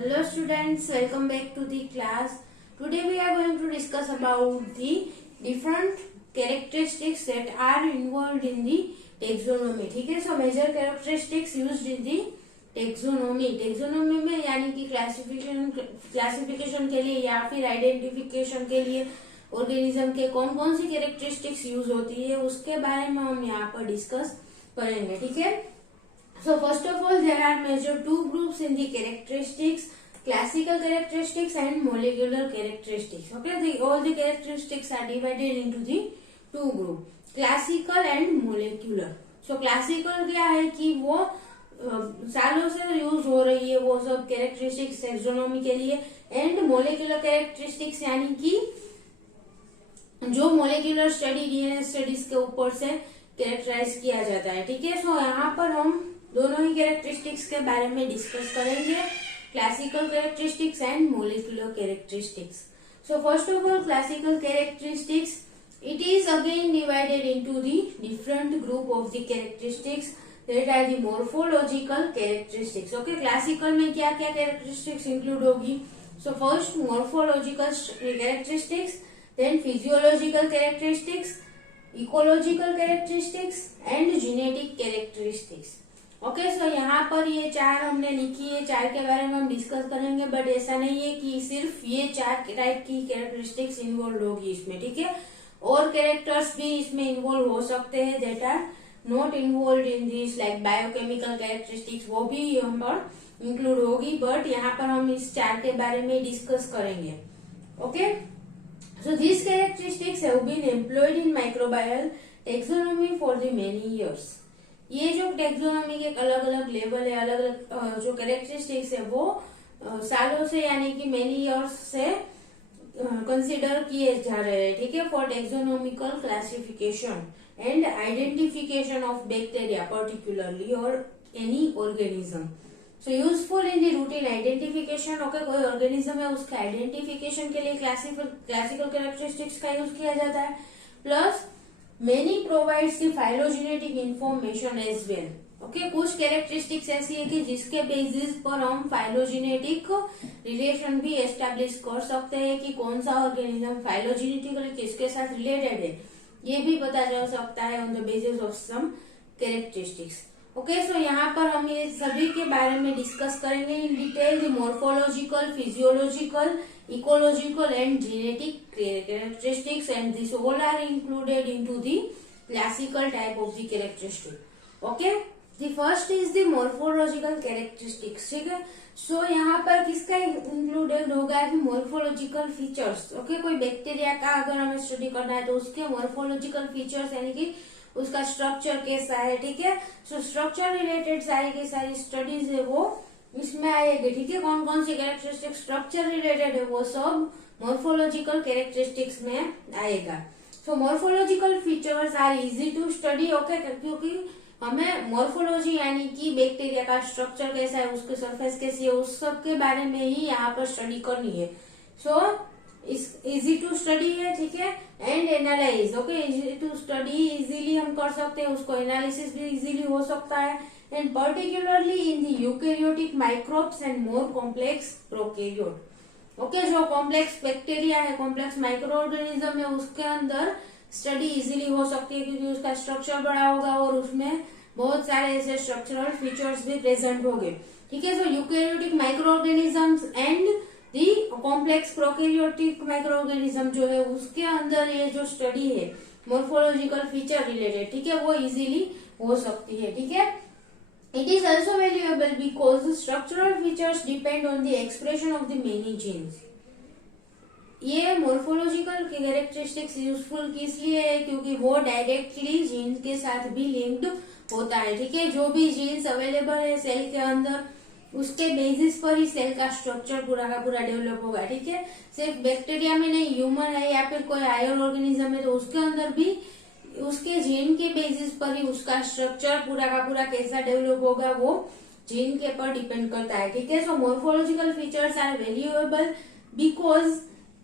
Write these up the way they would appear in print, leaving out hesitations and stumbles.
Hello students, welcome back to the class. Today we are going to discuss about the different characteristics that are involved in the taxonomy. ठीक है, so major characteristics used in the taxonomy. Taxonomy में यानी कि classification के लिए या फिर identification के लिए ऑर्गेनिज्म के कौन कौन सी कैरेक्टरिस्टिक्स यूज होती है उसके बारे में हम यहाँ पर डिस्कस करेंगे. ठीक है. So first of all, there are major two groups in the characteristics: classical characteristics and molecular characteristics. Okay, all the characteristics are divided into the two group: classical and molecular. So classical क्या है कि वो सालों से use हो रही है वो सब कैरेक्टरिस्टिक्स टैक्सोनॉमी के लिए. एंड मोलिकुलर कैरेक्टरिस्टिक्स यानी कि जो मोलिकुलर स्टडी डीएनए स्टडीज के ऊपर से कैरेक्टराइज किया जाता है. ठीक है. सो यहाँ पर हम दोनों ही कैरेक्टरिस्टिक्स के बारे में डिस्कस करेंगे, classical characteristics and molecular characteristics. So first of all classical characteristics, it is again divided into the different group of the characteristics that are the morphological characteristics. Okay, classical में क्या क्या characteristics include होगी? So first morphological characteristics, then physiological characteristics, ecological characteristics and genetic characteristics. Okay, so यहाँ पर ये चार हमने लिखी है, चार के बारे में हम डिस्कस करेंगे. बट ऐसा नहीं है कि सिर्फ ये चार टाइप की कैरेक्टरिस्टिक्स इन्वॉल्व होगी इसमें. ठीक है. और कैरेक्टर्स भी इसमें इन्वॉल्व हो सकते हैं that are not involve in this, like biochemical characteristics, वो भी यहाँ पर इंक्लूड होगी. बट यहाँ पर हम इस चार के बारे में डिस्कस करेंगे. Okay. So these characteristics have been employed in microbial taxonomy for the many years. ये जो टेक्सोनॉमी के अलग अलग लेवल है, अलग अलग जो कैरेक्टरिस्टिक्स है वो सालों से यानी कि मेनी इयर्स से कंसीडर किए जा रहे हैं. ठीक है. For taxonomical classification and identification of bacteria particularly और any organism. So useful in the routine identification. Okay, कोई ऑर्गेनिज्म है उसके आइडेंटिफिकेशन के लिए क्लासिकल कैरेक्टरिस्टिक्स का यूज किया जाता है. Plus many provides the phylogenetic information as well. Okay, कुछ कैरेक्टरिस्टिक्स ऐसी है कि जिसके बेसिस पर हम फाइलोजेनेटिक रिलेशन भी एस्टेब्लिश कर सकते हैं कि कौन सा ऑर्गेनिज्म फाइलोजेनेटिकली किसके साथ रिलेटेड है, ये भी पता चल सकता है on the basis of some characteristics. Okay, so यहाँ पर हम ये सभी के बारे में डिस्कस करेंगे in detail. The morphological, physiological, ecological and genetic characteristics, and this all are included into the classical type of the characteristic. Okay, the first is the morphological characteristics. ठीक है. सो यहाँ पर किसका इंक्लूडेड होगा कि मॉर्फोलॉजिकल फीचर्स. ओके, कोई bacteria का अगर हमें स्टडी करना है तो उसके मॉर्फोलॉजिकल फीचर्स यानी कि उसका स्ट्रक्चर कैसा है. ठीक है. सो स्ट्रक्चर रिलेटेड सारी की सारी स्टडीज है वो इसमें आएगी. ठीक है. कौन कौन सी कैरेक्टरिस्टिक स्ट्रक्चर रिलेटेड है वो सब मॉर्फोलॉजिकल कैरेक्टरिस्टिक्स में आएगा. So morphological features are easy to study. Okay, क्योंकि हमें मॉर्फोलॉजी यानी कि बैक्टीरिया का स्ट्रक्चर कैसा है, उसके सरफेस कैसी है, उस सब के बारे में ही यहाँ पर स्टडी करनी है. सो इजी टू स्टडी है. ठीक है. And analyse. Okay, easy to study easily हम कर सकते हैं, उसको एनालिसिस भी इजीली हो सकता है. And particularly in the eukaryotic microbes and more complex prokaryote. Okay, जो कॉम्प्लेक्स बैक्टीरिया है, कॉम्प्लेक्स माइक्रो ऑर्गेनिज्म है, उसके अंदर स्टडी इजीली हो सकती है क्योंकि उसका स्ट्रक्चर बड़ा होगा और उसमें बहुत सारे ऐसे स्ट्रक्चरल फीचर्स भी प्रेजेंट होंगे. ठीक है. So eukaryotic micro organisms and the complex prokaryotic micro organism जो है उसके अंदर ये जो स्टडी है मॉर्फोलॉजिकल फीचर रिलेटेड, ठीक है, वो इजीली हो सकती है. ठीक है. It is also valuable because the structural features depend on the expression of the many genes. ये मॉर्फोलॉजिकल कैरेक्टरिस्टिक्स यूजफुल किस लिए है क्योंकि वो डायरेक्टली जीन के साथ भी लिंक्ड होता है. ठीक है. जो भी जीन्स अवेलेबल है सेल के अंदर उसके बेसिस पर ही सेल का स्ट्रक्चर पूरा का पूरा डेवलप होगा. ठीक है. सिर्फ बैक्टीरिया में नहीं, ह्यूमन है या फिर कोई हायर ऑर्गेनिज्म है तो उसके अंदर भी उसके जीन के बेसिस पर ही उसका स्ट्रक्चर पूरा का पूरा कैसा डेवलप होगा वो जीन के पर डिपेंड करता है. ठीक है. So morphological features are valuable because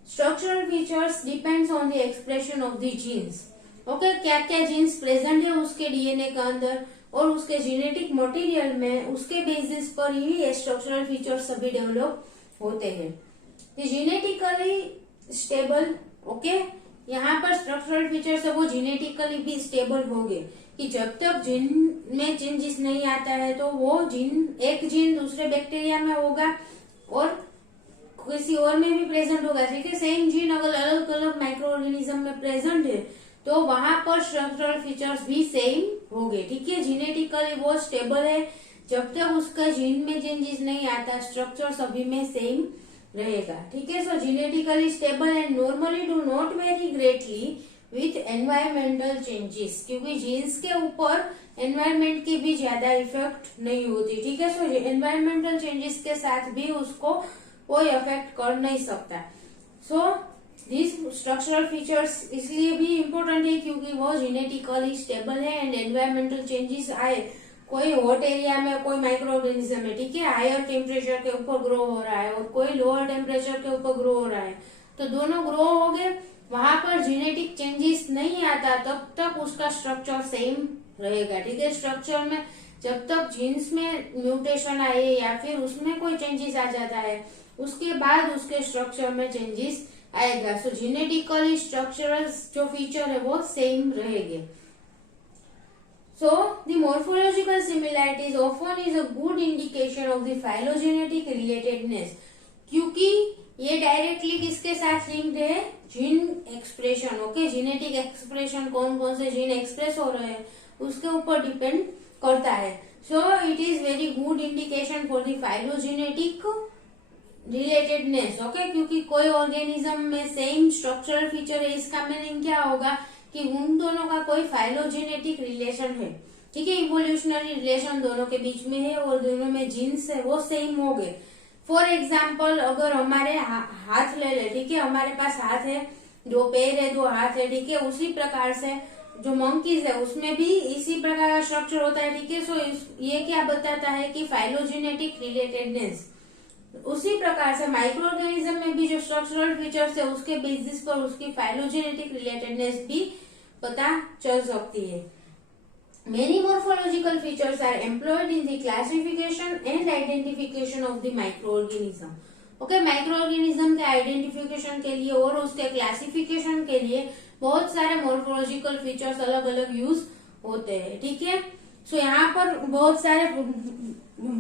structural features depends on the expression of the genes. Okay, क्या क्या जीन्स प्रेजेंट है उसके डीएनए के अंदर और उसके जेनेटिक मटेरियल में उसके बेसिस पर ही ये स्ट्रक्चरल फीचर्स सभी डेवलप होते हैं। जेनेटिकली स्टेबल, ओके, यहाँ पर स्ट्रक्चरल फीचर्स है वो जेनेटिकली भी स्टेबल होंगे कि जब तक जीन में चेंजेस नहीं आता है तो वो जीन, एक जीन दूसरे बैक्टीरिया में होगा और किसी और में भी प्रेजेंट होगा, ठीक है। सेम जीन अगर अलग अलग माइक्रो ऑर्गेनिज्म में प्रेजेंट है तो वहां पर स्ट्रक्चरल फीचर्स भी सेम होंगे, ठीक है। जेनेटिकली वो स्टेबल है, जब तक उसका जीन में चेंजेस नहीं आता स्ट्रक्चर सभी में सेम रहेगा, ठीक है। So genetically stable and normally do not very greatly with environmental changes, क्योंकि जीन्स के ऊपर एनवायरमेंट की भी ज्यादा इफेक्ट नहीं होती, ठीक है। सो एनवायरमेंटल चेंजेस के साथ भी उसको कोई अफेक्ट कर नहीं सकता। सो दिस स्ट्रक्चरल फीचर्स इसलिए भी इम्पोर्टेंट है क्योंकि वो जेनेटिकली स्टेबल है एंड एनवायरमेंटल चेंजेस आए, कोई हॉट एरिया में कोई माइक्रो ऑर्गेनिज्म है, ठीक है, हायर टेम्परेचर के ऊपर ग्रो हो रहा है और कोई लोअर टेम्परेचर के ऊपर ग्रो हो रहा है, तो दोनों ग्रो हो गए, वहां पर जेनेटिक चेंजेस नहीं आता तब तक उसका स्ट्रक्चर सेम रहेगा, ठीक है। स्ट्रक्चर में जब तक जीन्स में म्यूटेशन आए या फिर उसमें कोई चेंजेस आ जाता है उसके बाद उसके स्ट्रक्चर में चेंजेस आएगा। सो जेनेटिकली स्ट्रक्चरल जो फीचर है वो सेम रहेंगे। So, the morphological similarities often is a good indication of the phylogenetic relatedness, क्योंकि ये डायरेक्टली किसके साथ लिंक्ड है, gene expression, okay. Genetic expression कौन कौन से जीन एक्सप्रेस हो रहे हैं उसके ऊपर डिपेंड करता है। So it is very good indication for the phylogenetic relatedness, okay, क्योंकि कोई ऑर्गेनिज्म में सेम स्ट्रक्चरल फीचर है, इसका मीनिंग क्या होगा कि उन दोनों का कोई फाइलोजेनेटिक रिलेशन है, ठीक है, इवोल्यूशनरी रिलेशन दोनों के बीच में है और दोनों में जीन्स है वो सेम हो गए। फॉर एग्जाम्पल अगर हमारे हाथ ले ले, ठीक है, हमारे पास हाथ है, दो पैर है, दो हाथ है, ठीक है, उसी प्रकार से जो मंकीज है उसमें भी इसी प्रकार का स्ट्रक्चर होता है, ठीक है। सो ये क्या बताता है कि फाइलोजेनेटिक रिलेटेडनेस, उसी प्रकार से माइक्रो ऑर्गेनिज्म में भी जो स्ट्रक्चरल फीचर्स है उसके बेसिस पर उसकी फाइलोजेनेटिक रिलेटेडनेस भी पता चल सकती है। Many morphological features are employed in the classification and identification of the microorganism. Okay, microorganism के आइडेंटिफिकेशन के लिए और उसके क्लासिफिकेशन के लिए बहुत सारे मोर्फोलॉजिकल फीचर्स अलग अलग यूज होते हैं, ठीक है। सो यहाँ पर बहुत सारे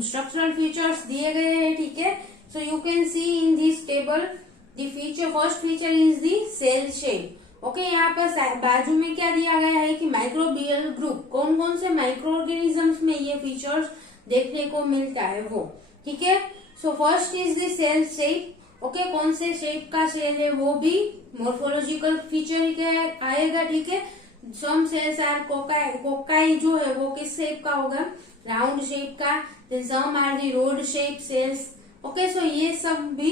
स्ट्रक्चरल फीचर्स दिए गए हैं, ठीक है। So you can see in this table the feature, first feature is the cell shape, okay. यहाँ पर बाजू में क्या दिया गया है कि माइक्रोबियल ग्रुप, कौन कौन से माइक्रो ऑर्गेनिजम्स में ये फीचर्स देखने को मिलता है वो, ठीक है। So first is the cell shape, okay, कौन से शेप का सेल है वो भी मोर्फोलॉजिकल फीचर ही आएगा, ठीक है। सम सेल्स आर कोकाई जो है वो किस शेप का होगा, राउंड शेप का, then some are the rod shape cells, okay. So ये सब भी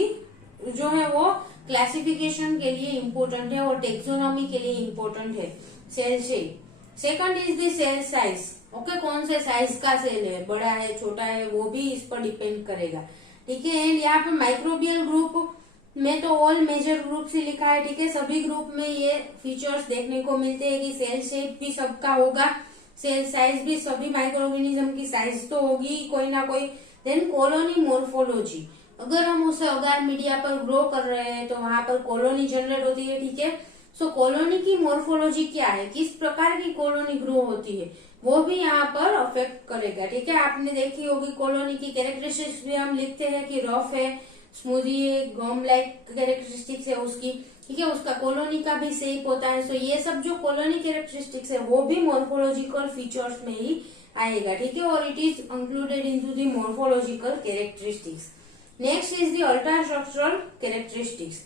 जो है वो क्लासिफिकेशन के लिए इम्पोर्टेंट है और टेक्सोनॉमी के लिए इम्पोर्टेंट है cell shape. Second is the cell size, okay, कौन से साइज का सेल है, बड़ा है छोटा है वो भी इस पर डिपेंड करेगा, ठीक है। एंड यहाँ पे माइक्रोबियल ग्रुप में तो ऑल मेजर ग्रुप ही लिखा है, ठीक है, सभी ग्रुप में ये फीचर्स देखने को मिलते हैं कि सेल शेप भी सबका होगा, सेल साइज भी, सभी माइक्रो ऑर्गेनिज्म की साइज तो होगी कोई ना कोई। देन कॉलोनी मोर्फोलॉजी, अगर हम उसे अगार मीडिया पर ग्रो कर रहे हैं तो वहां पर कॉलोनी जनरेट होती है, ठीक है। सो कॉलोनी की मोर्फोलॉजी क्या है, किस प्रकार की कॉलोनी ग्रो होती है वो भी यहाँ पर अफेक्ट करेगा, ठीक है। आपने देखी होगी कॉलोनी की कैरेक्टरिस्टिक्स भी हम लिखते हैं कि रफ है, स्मूदी है, गम लाइक कैरेक्टरिस्टिक्स है उसकी, ठीक है, उसका कॉलोनी का भी शेप होता है। सो ये सब जो कॉलोनी कैरेक्टरिस्टिक्स है वो भी मोर्फोलॉजिकल फीचर्स में ही आएगा, ठीक है, और it is included into the morphological characteristics. Next is the ultra structural characteristics,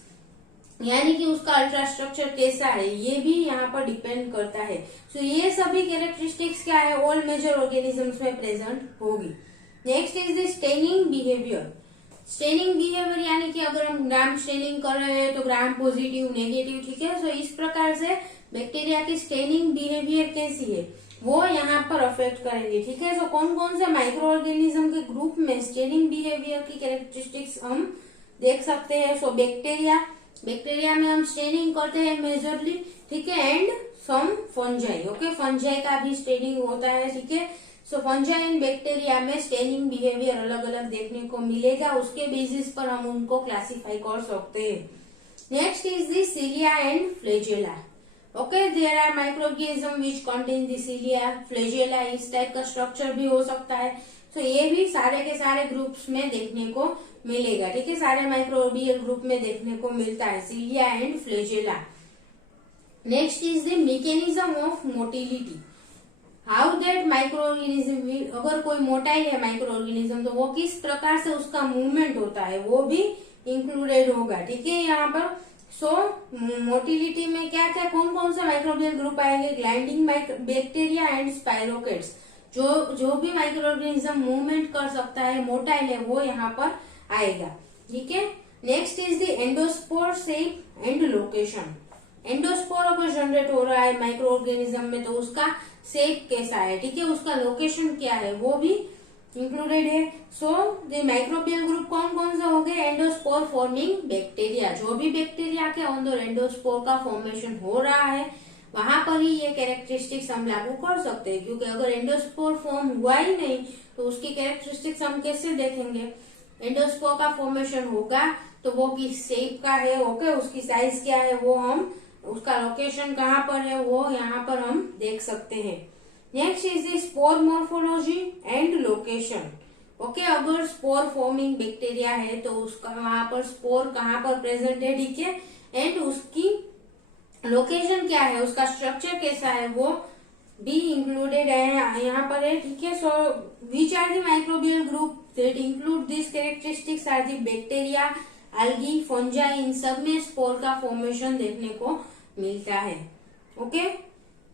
यानी कि उसका अल्ट्रा स्ट्रक्चर कैसा है ये भी यहाँ पर डिपेंड करता है। सो ये सभी कैरेक्टरिस्टिक्स क्या है, ऑल मेजर ऑर्गेनिजम्स में प्रेजेंट होगी। Next is the staining behaviour, staining behaviour यानी कि अगर हम ग्राम स्टेनिंग कर रहे हैं तो ग्राम पॉजिटिव नेगेटिव, ठीक है। सो इस प्रकार से बैक्टीरिया की स्टेनिंग बिहेवियर कैसी है वो यहाँ पर अफेक्ट करेंगे, ठीक है। सो कौन कौन से माइक्रो ऑर्गेनिज्म के ग्रुप में स्टेनिंग बिहेवियर की कैरेक्टरिस्टिक्स हम देख सकते हैं। सो बैक्टीरिया में हम स्टेनिंग करते हैं मेजरली, ठीक है, and some fungi, okay, fungi का भी स्टेनिंग होता है, ठीक है। सो फंजाई एंड बैक्टीरिया में स्टेनिंग बिहेवियर अलग अलग देखने को मिलेगा, उसके बेसिस पर हम उनको क्लासिफाई कर सकते हैं। Next is the cilia and flagella. Okay, there are microorganism which contain the cilia, flagella, इस टाइप का स्ट्रक्चर भी हो सकता है। तो ये भी सारे के सारे ग्रुप्स में देखने को मिलेगा, ठीक है, सारे माइक्रोबियल ग्रुप में देखने को मिलता है cilia and flagella. Next is the mechanism of motility, how that micro organism, अगर कोई मोटाइल है माइक्रो ऑर्गेनिज्म तो वो किस प्रकार से उसका मूवमेंट होता है वो भी इंक्लूडेड होगा, ठीक है यहाँ पर। सो मोटिलिटी में क्या क्या कौन कौन से माइक्रोबियल ग्रुप आएंगे, ग्लाइडिंग बैक्टीरिया एंड स्पाइरोकेट्स, जो भी माइक्रो ऑर्गेनिज्म मूवमेंट कर सकता है, मोटाइल है, वो यहाँ पर आएगा, ठीक है। Next is the endospore shape and location. Endospore अगर जनरेट हो रहा है माइक्रो ऑर्गेनिज्म में तो उसका शेप कैसा है, ठीक है, उसका लोकेशन क्या है, वो भी इंक्लूडेड है। सो द माइक्रोबियल ग्रुप कौन कौन से हो गए, एंडोस्पोर फॉर्मिंग बैक्टीरिया, जो भी बैक्टीरिया के अंदर एंडोस्पोर का फॉर्मेशन हो रहा है वहां पर ही ये कैरेक्टरिस्टिक्स हम लागू कर सकते हैं, क्योंकि अगर एंडोस्पोर फॉर्म हुआ ही नहीं तो उसकी कैरेक्टरिस्टिक्स हम कैसे देखेंगे। एंडोस्पोर का फॉर्मेशन होगा तो वो किस शेप का है, ओके, उसकी साइज क्या है, वो हम, उसका लोकेशन कहाँ पर है वो यहाँ पर हम देख सकते हैं। Next is the spore morphology and location. Okay, अगर स्पोर फॉर्मिंग बैक्टीरिया है तो उसका वहां पर स्पोर कहाँ पर प्रेजेंट है, ठीक है, एंड उसकी लोकेशन क्या है, उसका स्ट्रक्चर कैसा है, वो भी इंक्लूडेड है यहाँ पर है, ठीक है। So which are the microbial group that include this characteristics are the bacteria, algae, fungi, इन सब में स्पोर का फॉर्मेशन देखने को मिलता है। Okay,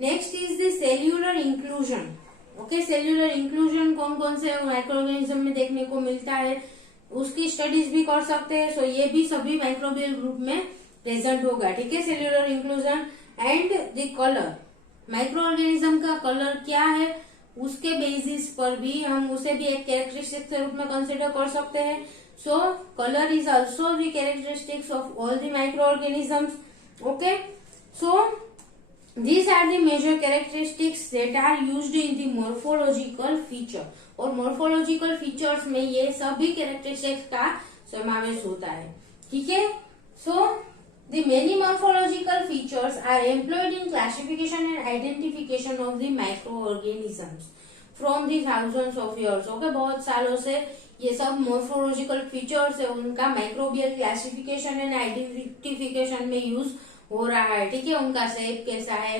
next is the cellular inclusion. Okay, cellular inclusion कौन कौन से माइक्रोऑर्गेनिज्म में देखने को मिलता है उसकी स्टडीज भी कर सकते हैं। सो ये भी सभी माइक्रोबियल ग्रुप में प्रेजेंट होगा, ठीक है, cellular inclusion. And the colour, microorganism का कलर क्या है उसके बेसिस पर भी हम उसे भी एक कैरेक्टरिस्टिक के रूप में कंसिडर कर सकते हैं। So colour is also the characteristics of all the microorganisms. Okay, so these are the major characteristics that are used in the morphological feature, और morphological features में ये सभी characteristics का समावेश होता है, ठीक है। so the many morphological features are employed in classification and identification of the microorganisms from the thousands of years। Okay, बहुत सालों से ये सब मोर्फोलॉजिकल फीचर्स है उनका माइक्रोबियल क्लासिफिकेशन एंड आइडेंटिफिकेशन में यूज हो रहा है, ठीक है, उनका शेप कैसा है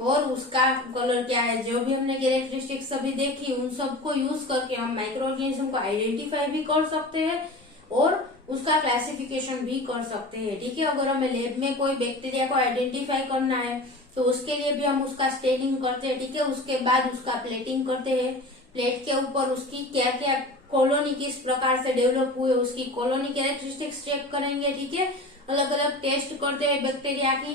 और उसका कलर क्या है, जो भी हमने कैरेक्टरिस्टिक्स सभी देखी उन सबको यूज करके हम माइक्रो ऑर्गेनिज्म को आइडेंटिफाई भी कर सकते हैं और उसका क्लासिफिकेशन भी कर सकते हैं, ठीक है। अगर हमें लैब में कोई बैक्टीरिया को आइडेंटिफाई करना है तो उसके लिए भी हम उसका स्टेनिंग करते हैं, ठीक है, उसके बाद उसका प्लेटिंग करते हैं, प्लेट के ऊपर उसकी क्या क्या कॉलोनी किस प्रकार से डेवलप हुए उसकी कॉलोनी कैरेक्टरिस्टिक्स चेक करेंगे, ठीक है, अलग अलग टेस्ट करते हैं बैक्टीरिया की।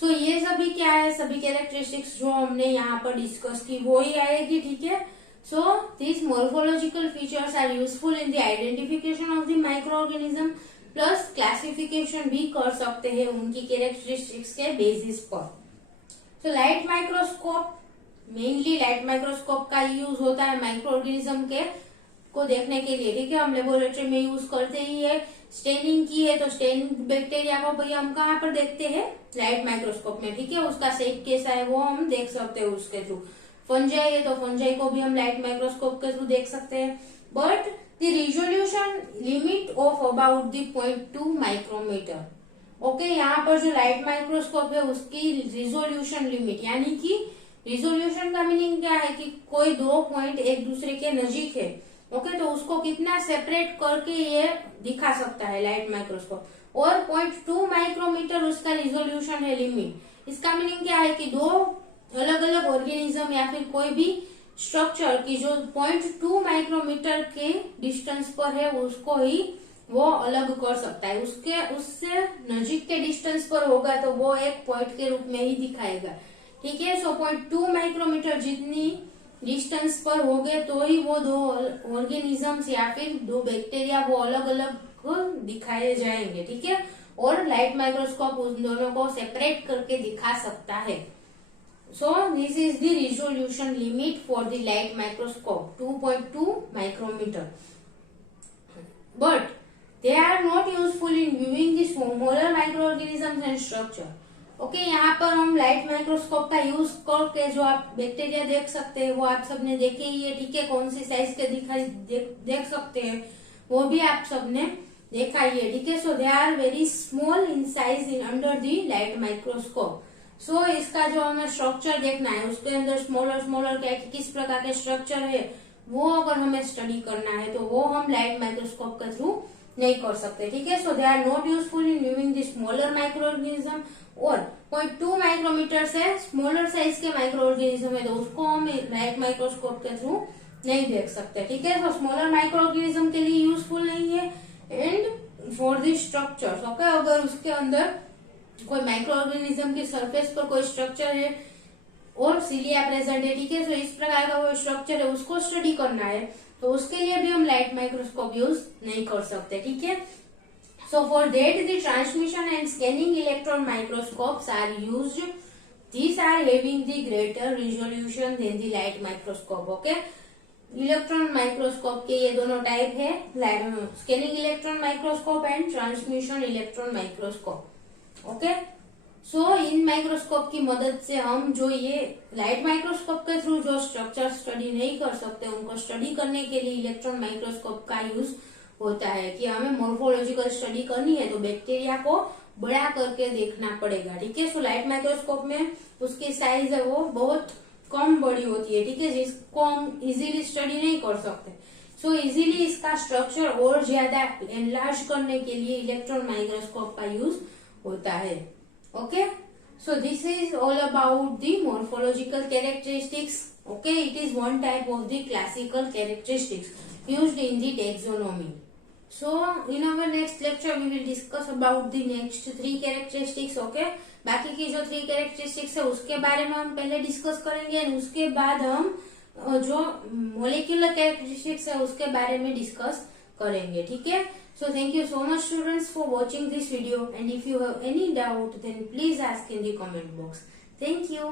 सो ये सभी क्या है, सभी कैरेक्टरिस्टिक्स जो हमने यहाँ पर डिस्कस की वो ही आएगी, ठीक है। So this morphological features are useful in the identification of the microorganism, plus classification भी कर सकते हैं उनकी कैरेक्टरिस्टिक्स के बेसिस पर। So light microscope, mainly light microscope का यूज होता है माइक्रो ऑर्गेनिज्म के को देखने के लिए, ठीक है, हम लेबोरेटरी में यूज करते ही है। स्टेनिंग की है तो स्टेनिंग बैक्टीरिया को भाई हम कहाँ पर देखते हैं, लाइट माइक्रोस्कोप में, ठीक है, उसका शेप कैसा है वो हम देख सकते हैं उसके थ्रू। फंजाई है तो फंजाई को भी हम लाइट माइक्रोस्कोप के थ्रू देख सकते हैं, but the resolution limit of about the 0.2 micrometre. Okay, यहाँ पर जो लाइट माइक्रोस्कोप है उसकी रिजोल्यूशन लिमिट, यानी कि रिजोल्यूशन का मीनिंग क्या है कि कोई दो पॉइंट एक दूसरे के नजीक है, ओके, तो उसको कितना सेपरेट करके ये दिखा सकता है लाइट माइक्रोस्कोप, और 0.2 माइक्रोमीटर उसका रिजोल्यूशन है लिमिट। इसका मीनिंग क्या है कि दो अलग अलग ऑर्गेनिज्म या फिर कोई भी स्ट्रक्चर की जो 0.2 माइक्रोमीटर के डिस्टेंस पर है उसको ही वो अलग कर सकता है, उससे नजीक के डिस्टेंस पर होगा तो वो एक पॉइंट के रूप में ही दिखाएगा, ठीक है। सो 0.2 माइक्रोमीटर जितनी डिस्टेंस पर हो गए तो ही वो दो ऑर्गेनिजम्स या फिर दो बैक्टीरिया वो अलग अलग दिखाए जाएंगे, ठीक है, और लाइट माइक्रोस्कोप उन दोनों को सेपरेट करके दिखा सकता है। So this is the resolution limit for the light microscope, 2.2 micrometer. But they are not useful in viewing the smaller microorganisms and structure. Okay यहाँ पर हम लाइट माइक्रोस्कोप का यूज करके जो आप बैक्टीरिया देख सकते हैं वो आप सबने देखे ही है, ठीक है। कौन सी साइज के दिखाई देख सकते हैं वो भी आप सबने देखा ही है, ठीक है। So they are very small in size in under the light microscope. So इसका जो हमें स्ट्रक्चर देखना है उसके अंदर स्मॉलर क्या किस प्रकार के स्ट्रक्चर है वो अगर हमें स्टडी करना है तो वो हम लाइट माइक्रोस्कोप के थ्रू नहीं कर सकते, ठीक है। So they are not useful in viewing the smaller micro organism. और 0.2 माइक्रोमीटर से स्मॉलर साइज के माइक्रो ऑर्गेनिज्म है तो उसको हम लाइट माइक्रोस्कोप के थ्रू नहीं देख सकते, ठीक है। तो स्मॉलर माइक्रो ऑर्गेनिज्म के लिए यूजफुल नहीं है। And for the structure, okay, अगर उसके अंदर कोई माइक्रो ऑर्गेनिज्म की सरफेस पर कोई स्ट्रक्चर है और सीलिया प्रेजेंट है, ठीक है। तो इस प्रकार का वो स्ट्रक्चर है उसको स्टडी करना है तो उसके लिए भी हम लाइट माइक्रोस्कोप यूज नहीं कर सकते, ठीक है। So for that the transmission and scanning electron microscopes are used. These are having the greater resolution than the light microscope, okay. Electron microscope के ये दोनों टाइप है, scanning electron microscope and transmission electron microscope, okay. So इन microscope की मदद से हम जो ये लाइट माइक्रोस्कोप के थ्रू जो स्ट्रक्चर स्टडी नहीं कर सकते उनको स्टडी करने के लिए इलेक्ट्रॉन माइक्रोस्कोप का यूज होता है कि हमें मोर्फोलॉजिकल स्टडी करनी है तो बैक्टीरिया को बड़ा करके देखना पड़ेगा, ठीक है। सो लाइट माइक्रोस्कोप में उसकी साइज है वो बहुत कम बड़ी होती है, ठीक है, जिसको हम इजीली स्टडी नहीं कर सकते। सो इजीली इसका स्ट्रक्चर और ज्यादा एनलार्ज करने के लिए इलेक्ट्रॉन माइक्रोस्कोप का यूज होता है, okay. So this is all about the morphological characteristics, okay. It is one type of the classical characteristics used in the taxonomy. So in our next lecture we will discuss about the next 3 characteristics, okay. बाकी की जो 3 characteristics है उसके बारे में हम पहले discuss करेंगे और उसके बाद हम जो मोलिकुलर characteristics है उसके बारे में डिस्कस करेंगे, ठीक है। So thank you so much students for watching this video, and if you have any doubt then please ask in the comment box. Thank you.